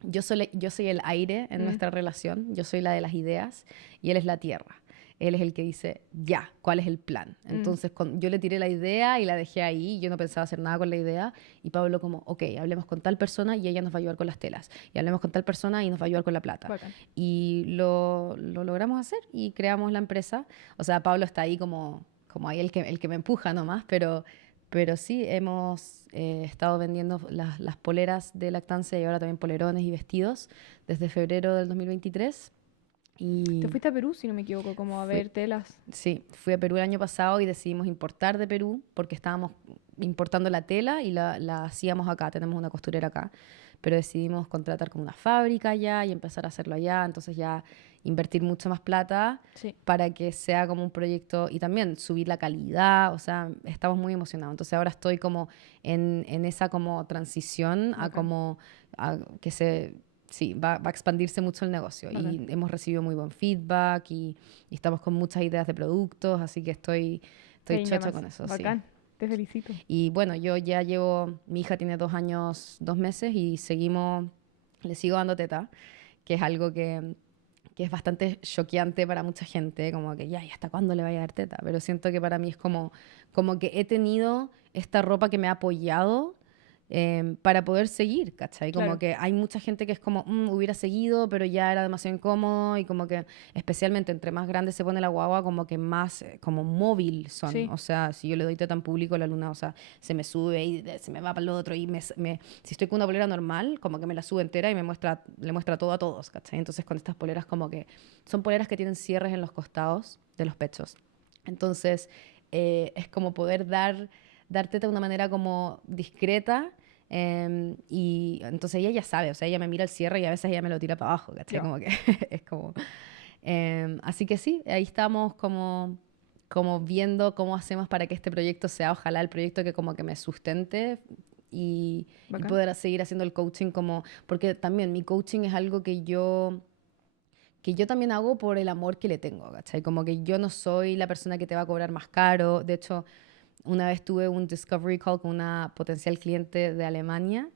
yo soy el aire en nuestra relación, yo soy la de las ideas y él es la tierra. Él es el que dice, ya, ¿cuál es el plan? Entonces, yo le tiré la idea y la dejé ahí. Yo no pensaba hacer nada con la idea. Y Pablo como, ok, hablemos con tal persona y ella nos va a ayudar con las telas. Y hablemos con tal persona y nos va a ayudar con la plata. Bacán. Y lo logramos hacer y creamos la empresa. O sea, Pablo está ahí como ahí el que me empuja nomás, pero sí, hemos estado vendiendo las poleras de lactancia y ahora también polerones y vestidos desde febrero del 2023. Te fuiste a Perú, si no me equivoco, como a ver telas. Sí, fui a Perú el año pasado y decidimos importar de Perú porque estábamos importando la tela y la hacíamos acá, tenemos una costurera acá, pero decidimos contratar como una fábrica allá y empezar a hacerlo allá, entonces ya invertir mucho más plata para que sea como un proyecto y también subir la calidad, o sea, estamos muy emocionados. Entonces ahora estoy como en esa como transición a como que sí, va a expandirse mucho el negocio y hemos recibido muy buen feedback y estamos con muchas ideas de productos, así que estoy chocha con eso. Bacán, sí. te felicito. Y bueno, yo ya mi hija tiene 2 años, 2 meses y le sigo dando teta, que es algo que es bastante choqueante para mucha gente, como que ya, ¿y hasta cuándo le vaya a dar teta? Pero siento que para mí es como que he tenido esta ropa que me ha apoyado para poder seguir, ¿cachai? Como que hay mucha gente que es como, hubiera seguido, pero ya era demasiado incómodo y como que especialmente entre más grande se pone la guagua, como que más como móvil son. O sea, si yo le doy teta en público, la luna, o sea, se me sube y se me va para el otro y si estoy con una polera normal, como que me la sube entera y le muestra todo a todos, ¿cachai? Entonces con estas poleras como que son poleras que tienen cierres en los costados de los pechos. Entonces es como poder dar teta de una manera como discreta. Y entonces ella ya sabe, o sea, ella me mira el cierre y a veces ella me lo tira para abajo, ¿cachai? Como que es como... así que sí, ahí estamos como viendo cómo hacemos para que este proyecto sea ojalá el proyecto que como que me sustente y poder seguir haciendo el coaching porque también mi coaching es algo que yo también hago por el amor que le tengo, ¿cachai? Como que yo no soy la persona que te va a cobrar más caro, de hecho... Una vez tuve un discovery call con una potencial cliente de Alemania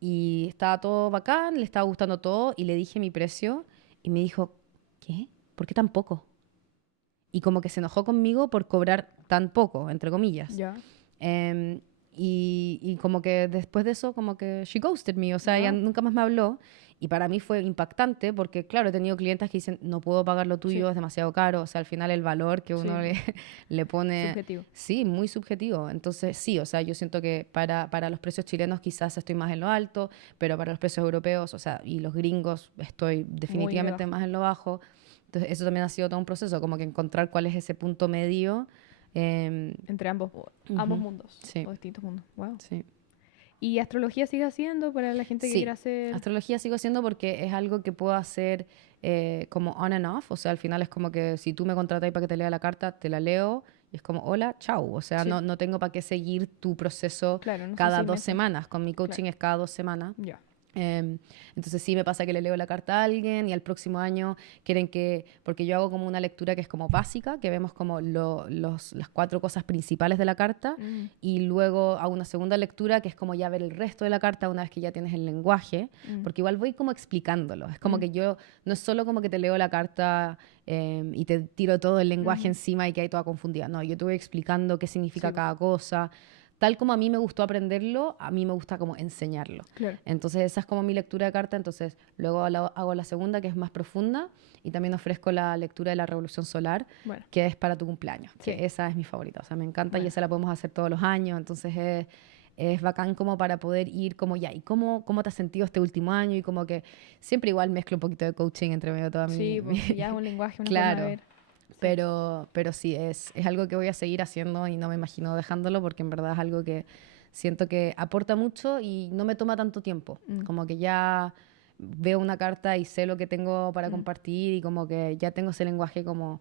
y estaba todo bacán, le estaba gustando todo y le dije mi precio y me dijo, ¿qué? ¿Por qué tan poco? Y como que se enojó conmigo por cobrar tan poco, entre comillas. Y como que después de eso, como que she ghosted me, o sea, ella nunca más me habló. Y para mí fue impactante porque, claro, he tenido clientes que dicen, no puedo pagar lo tuyo, es demasiado caro. O sea, al final el valor que uno le pone... Subjetivo. Sí, muy subjetivo. Entonces, sí, o sea, yo siento que para los precios chilenos quizás estoy más en lo alto, pero para los precios europeos, o sea, y los gringos estoy definitivamente más en lo bajo. Entonces, eso también ha sido todo un proceso, como que encontrar cuál es ese punto medio. Entre ambos mundos, o distintos mundos. Wow. Sí. ¿Y astrología sigue haciendo para la gente que quiera hacer? Astrología sigo haciendo porque es algo que puedo hacer como on and off. O sea, al final es como que si tú me contratas para que te lea la carta, te la leo y es como, hola, chau. O sea, no tengo para qué seguir tu proceso cada 2 semanas. Con mi coaching es cada 2 semanas. Entonces sí me pasa que le leo la carta a alguien y al próximo año quieren porque yo hago como una lectura que es como básica, que vemos como las 4 cosas principales de la carta y luego hago una segunda lectura que es como ya ver el resto de la carta una vez que ya tienes el lenguaje, porque igual voy como explicándolo, es como que yo no es solo como que te leo la carta y te tiro todo el lenguaje encima y que hay toda confundida, no, yo te voy explicando qué significa cada cosa. Tal como a mí me gustó aprenderlo, a mí me gusta como enseñarlo. Entonces esa es como mi lectura de carta. Entonces luego hago la segunda, que es más profunda, y también ofrezco la lectura de la Revolución Solar, que es para tu cumpleaños, que esa es mi favorita. O sea, me encanta y esa la podemos hacer todos los años. Entonces es bacán como para poder ir como ya, ¿y cómo te has sentido este último año? Y como que siempre igual mezclo un poquito de coaching entre medio de toda Sí, porque ya es un lenguaje, una claro. forma de ver. Pero sí, es algo que voy a seguir haciendo y no me imagino dejándolo porque en verdad es algo que siento que aporta mucho y no me toma tanto tiempo. Como que ya veo una carta y sé lo que tengo para compartir y como que ya tengo ese lenguaje como...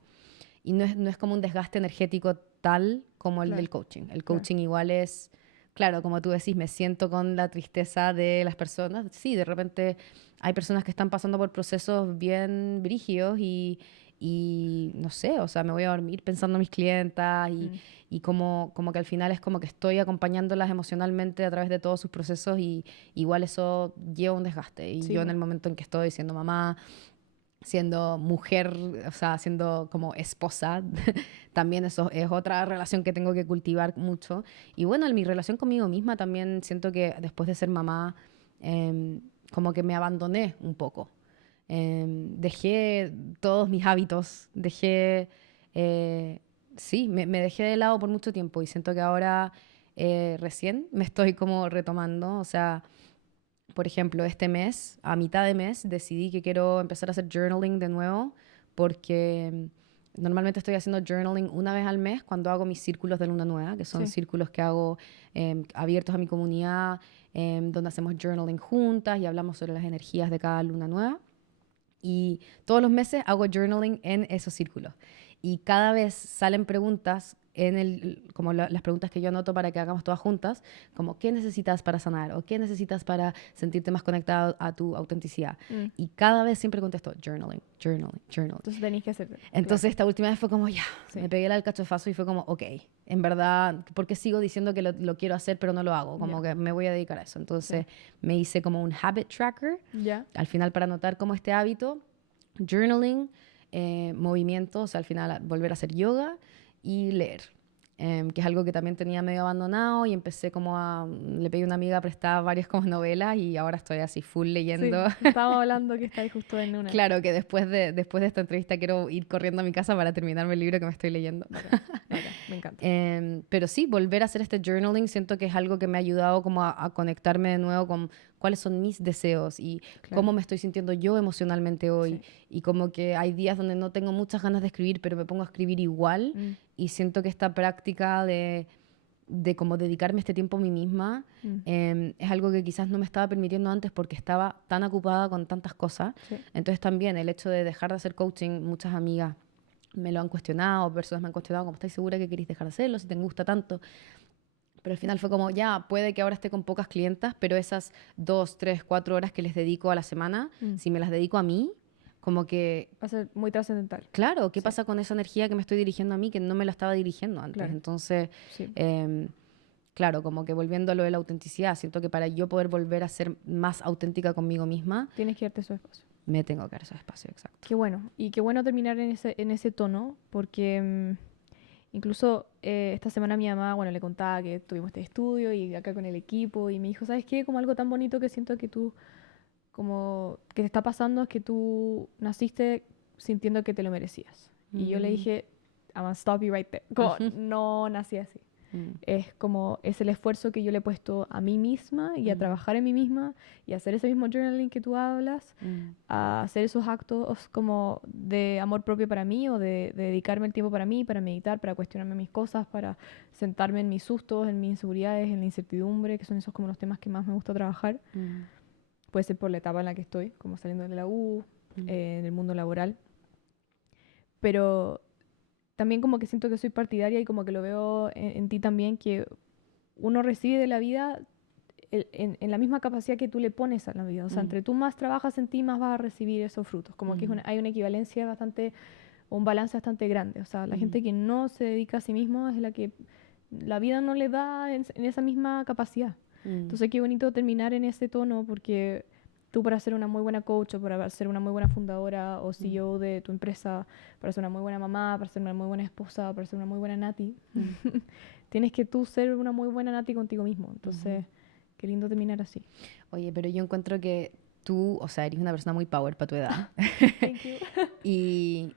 Y no es como un desgaste energético tal como el del coaching. El coaching igual es... Claro, como tú decís, me siento con la tristeza de las personas. Sí, de repente hay personas que están pasando por procesos bien brígidos y y no sé, o sea, me voy a dormir pensando en mis clientas y como que al final es como que estoy acompañándolas emocionalmente a través de todos sus procesos y igual eso lleva un desgaste. Y Sí, yo en po. el momento en que estoy siendo mamá, siendo mujer, o sea, siendo como esposa, también eso es otra relación que tengo que cultivar mucho. Y bueno, en mi relación conmigo misma también siento que después de ser mamá, como que me abandoné un poco. Dejé todos mis hábitos, sí, me dejé de lado por mucho tiempo y siento que ahora recién me estoy como retomando, o sea, por ejemplo, este mes, a mitad de mes, decidí que quiero empezar a hacer journaling de nuevo porque normalmente estoy haciendo journaling una vez al mes cuando hago mis círculos de luna nueva, que son Sí. círculos que hago abiertos a mi comunidad, donde hacemos journaling juntas y hablamos sobre las energías de cada luna nueva. Y todos los meses hago journaling en esos círculos. Y cada vez salen preguntas, como las preguntas que yo anoto para que hagamos todas juntas, como ¿qué necesitas para sanar? ¿O qué necesitas para sentirte más conectado a tu autenticidad? Y cada vez siempre contesto journaling, journaling, journaling. Entonces tenéis que hacer. Entonces esta última vez fue como ya, Sí. me pegué el alcachofazo y fue como, ok, en verdad, ¿por qué sigo diciendo que lo quiero hacer pero no lo hago? Como que me voy a dedicar a eso. Entonces me hice como un habit tracker, Ya. al final para anotar como este hábito, journaling, movimiento, o sea, al final volver a hacer yoga y leer. Que es algo que también tenía medio abandonado y empecé le pedí a una amiga prestar varias como novelas y ahora estoy así full leyendo. Sí, estábamos hablando que estáis justo en una. Claro que después de esta entrevista quiero ir corriendo a mi casa para terminarme el libro que me estoy leyendo. Bacán, me encanta. Pero sí, volver a hacer este journaling siento que es algo que me ha ayudado como a conectarme de nuevo con cuáles son mis deseos y cómo me estoy sintiendo yo emocionalmente hoy. Sí. Y como que hay días donde no tengo muchas ganas de escribir, pero me pongo a escribir igual. Y siento que esta práctica de como dedicarme este tiempo a mí misma es algo que quizás no me estaba permitiendo antes porque estaba tan ocupada con tantas cosas. Sí. Entonces también el hecho de dejar de hacer coaching, muchas amigas me lo han cuestionado, personas me han cuestionado como, ¿estáis segura que queréis dejar de hacerlo? Si te gusta tanto. Pero al final fue como, ya, puede que ahora esté con pocas clientas, pero esas 2, 3, 4 horas que les dedico a la semana, si me las dedico a mí, como que, Va a ser muy trascendental. claro, ¿qué pasa con esa energía que me estoy dirigiendo a mí que no me la estaba dirigiendo antes? Claro. Entonces, Sí. claro, como que volviendo a lo de la autenticidad, siento que para yo poder volver a ser más auténtica conmigo misma, Tienes que darte su espacio. me tengo que dar ese espacio, exacto. Qué bueno. Y qué bueno terminar en ese tono, porque incluso esta semana mi mamá, bueno, le contaba que tuvimos este estudio y acá con el equipo y me dijo, ¿sabes qué? Como algo tan bonito que siento que tú, como que te está pasando es que tú naciste sintiendo que te lo merecías. Y yo le dije, I'm gonna stop you right there. Como, no nací así. Es como, es el esfuerzo que yo le he puesto a mí misma y a trabajar en mí misma y a hacer ese mismo journaling que tú hablas, a hacer esos actos como de amor propio para mí o de dedicarme el tiempo para mí, para meditar, para cuestionarme mis cosas, para sentarme en mis sustos, en mis inseguridades, en la incertidumbre, que son esos como los temas que más me gusta trabajar. Puede ser por la etapa en la que estoy, como saliendo de la U, en el mundo laboral. Pero también como que siento que soy partidaria y como que lo veo en ti también, que uno recibe de la vida en la misma capacidad que tú le pones a la vida. O sea, entre tú más trabajas en ti, más vas a recibir esos frutos. Como que hay una equivalencia bastante, un balance bastante grande. O sea, la gente que no se dedica a sí mismo es la que la vida no le da en esa misma capacidad. Entonces, qué bonito terminar en ese tono porque tú para ser una muy buena coach o para ser una muy buena fundadora o CEO de tu empresa, para ser una muy buena mamá, para ser una muy buena esposa, para ser una muy buena nati, tienes que tú ser una muy buena nati contigo mismo. Entonces, qué lindo terminar así. Oye, pero yo encuentro que tú, o sea, eres una persona muy power para tu edad. Thank you.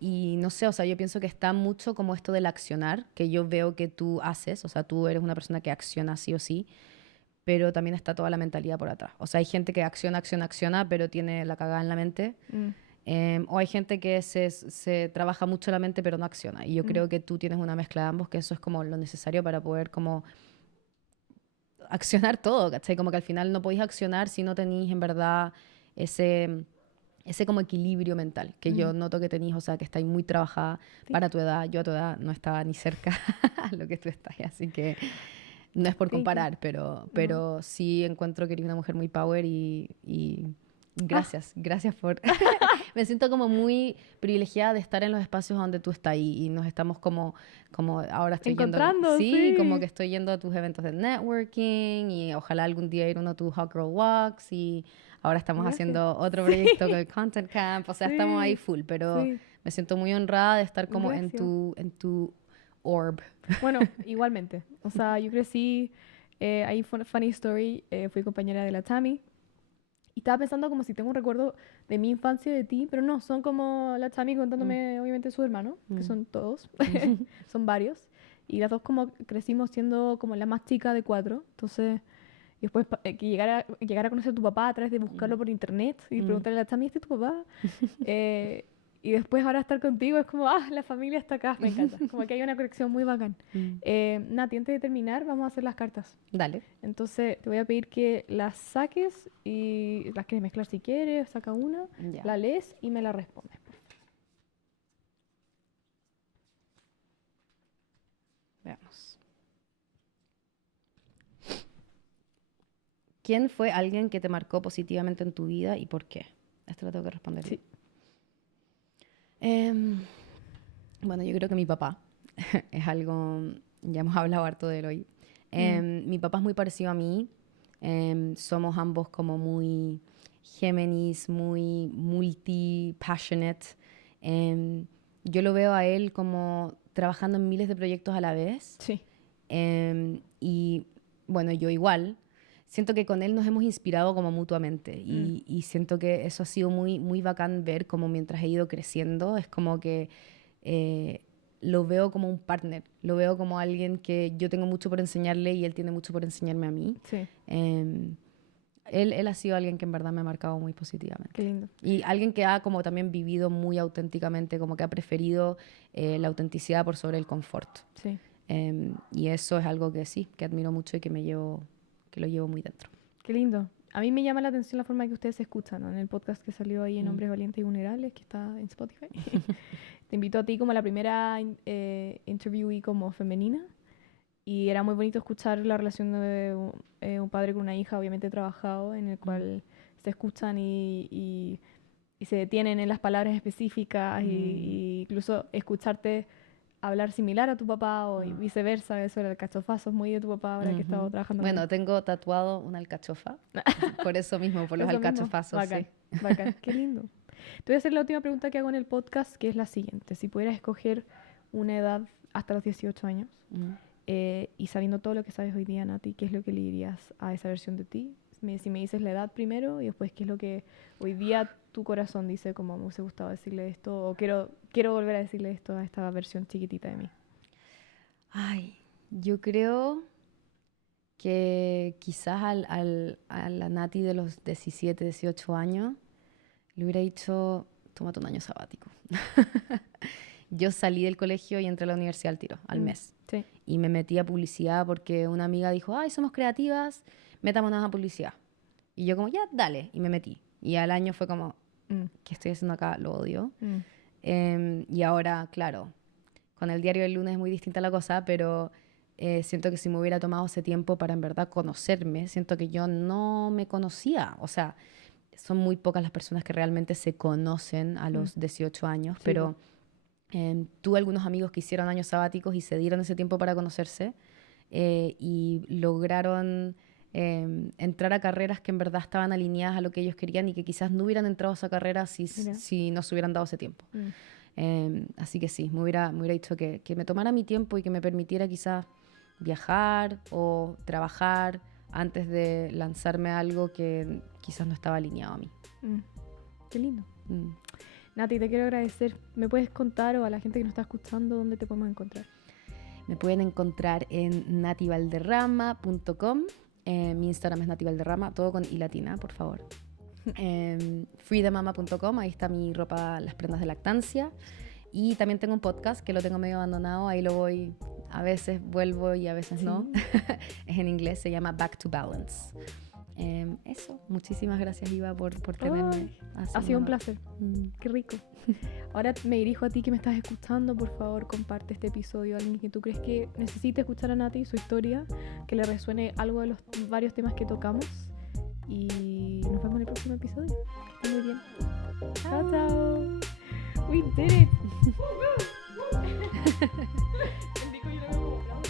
Y no sé, o sea, yo pienso que está mucho como esto del accionar, que yo veo que tú haces, o sea, tú eres una persona que acciona sí o sí, pero también está toda la mentalidad por atrás. O sea, hay gente que acciona, pero tiene la cagada en la mente. O hay gente que se trabaja mucho la mente, pero no acciona. Y yo creo que tú tienes una mezcla de ambos, que eso es como lo necesario para poder como accionar todo, ¿cachai? Como que al final no podéis accionar si no tenéis en verdad ese como equilibrio mental, que yo noto que tenéis, o sea, que estáis muy trabajada para tu edad. Yo a tu edad no estaba ni cerca a lo que tú estás, así que no es por comparar, pero sí encuentro que eres una mujer muy power y gracias por... Me siento como muy privilegiada de estar en los espacios donde tú estás y nos estamos como ahora estoy encontrando, yendo, sí, sí. como que estoy yendo a tus eventos de networking y ojalá algún día ir a uno a tus Hot Girl Walks y ahora estamos Gracias. haciendo otro proyecto con el Content Camp, o sea, estamos ahí full, pero Sí. me siento muy honrada de estar como en Gracias. tu orb. Bueno, igualmente. O sea, yo crecí, ahí funny story, fui compañera de la Tami. Y estaba pensando como si tengo un recuerdo de mi infancia y de ti, pero no, son como la Tami contándome, obviamente, su hermano, que son todos, son varios. Y las dos como crecimos siendo como la más chica de 4. Entonces, y después que llegar a conocer a tu papá a través de buscarlo por internet y preguntarle a la Tami, ¿este es tu papá? Y después ahora estar contigo es como, la familia está acá, me encanta. Como que hay una conexión muy bacán. Nati, antes de terminar, vamos a hacer las cartas. Dale. Entonces te voy a pedir que las saques y las quieres mezclar si quieres, saca una, Ya. la lees y me la respondes. Veamos. ¿Quién fue alguien que te marcó positivamente en tu vida y por qué? Esto lo tengo que responder yo. Sí. Bueno, yo creo que mi papá es algo, ya hemos hablado harto de él hoy. Mi papá es muy parecido a mí. Somos ambos como muy Géminis, muy multi-passionate. Yo lo veo a él como trabajando en miles de proyectos a la vez. Sí. Y bueno, yo igual. Siento que con él nos hemos inspirado como mutuamente y siento que eso ha sido muy, muy bacán ver como mientras he ido creciendo, es como que lo veo como un partner, lo veo como alguien que yo tengo mucho por enseñarle y él tiene mucho por enseñarme a mí. Sí. Él ha sido alguien que en verdad me ha marcado muy positivamente. Qué lindo. Y alguien que ha como también vivido muy auténticamente, como que ha preferido la autenticidad por sobre el confort. Sí. Y eso es algo que sí, que admiro mucho y que lo llevo muy dentro. Qué lindo. A mí me llama la atención la forma que ustedes se escuchan, ¿no? En el podcast que salió ahí en Hombres Valientes y Vulnerables, que está en Spotify. Te invito a ti como la primera interviewee como femenina. Y era muy bonito escuchar la relación de un padre con una hija, obviamente trabajado, en el cual se escuchan y se detienen en las palabras específicas y incluso escucharte hablar similar a tu papá o viceversa, eso era el cachofazo, es muy de tu papá ahora que he estado trabajando con Bueno, él. tengo tatuado una alcachofa, por eso mismo, por los Eso mismo. alcachofazos. Bacán, Sí. bacán, qué lindo. Te voy a hacer la última pregunta que hago en el podcast, que es la siguiente. Si pudieras escoger una edad hasta los 18 años, y sabiendo todo lo que sabes hoy día, Nati, ¿qué es lo que le dirías a esa versión de ti? Si me dices la edad primero y después qué es lo que hoy día tu corazón dice, como me hubiese gustado decirle esto o quiero volver a decirle esto a esta versión chiquitita de mí. Ay, yo creo que quizás a la Nati de los 17, 18 años le hubiera dicho, tómate un año sabático. Yo salí del colegio y entré a la universidad al tiro, al mes. Sí. Y me metí a publicidad porque una amiga dijo, ay, somos creativas, metámonos a publicidad. Y yo como, ya, dale. Y me metí. Y al año fue como, ¿qué estoy haciendo acá? Lo odio. Y ahora, claro, con el diario del lunes es muy distinta la cosa, pero siento que si me hubiera tomado ese tiempo para en verdad conocerme, siento que yo no me conocía. O sea, son muy pocas las personas que realmente se conocen a los 18 años, Sí, pero tuve algunos amigos que hicieron años sabáticos y se dieron ese tiempo para conocerse y lograron entrar a carreras que en verdad estaban alineadas a lo que ellos querían y que quizás no hubieran entrado a esa carrera si no se hubieran dado ese tiempo. Así que sí, me hubiera dicho que me tomara mi tiempo y que me permitiera quizás viajar o trabajar antes de lanzarme a algo que quizás no estaba alineado a mí. Qué lindo. Nati, te quiero agradecer. ¿Me puedes contar o a la gente que nos está escuchando dónde te podemos encontrar? Me pueden encontrar en nativalderrama.com. Mi Instagram es nativalderrama, todo con i latina, por favor. freedamama.com, ahí está mi ropa, las prendas de lactancia. Y también tengo un podcast que lo tengo medio abandonado, ahí lo voy, a veces vuelvo y a veces no. Es en inglés, se llama Back to Balance. Eso, muchísimas gracias Iva por tenerme. Ha sido un placer. Qué rico. Ahora me dirijo a ti que me estás escuchando, por favor comparte este episodio a alguien que tú crees que necesite escuchar a Nati, su historia, que le resuene algo de los varios temas que tocamos y nos vemos en el próximo próximo episodio. Que estén muy bien. Chao, chao. We did it. El Nico yo le veo como aplauso.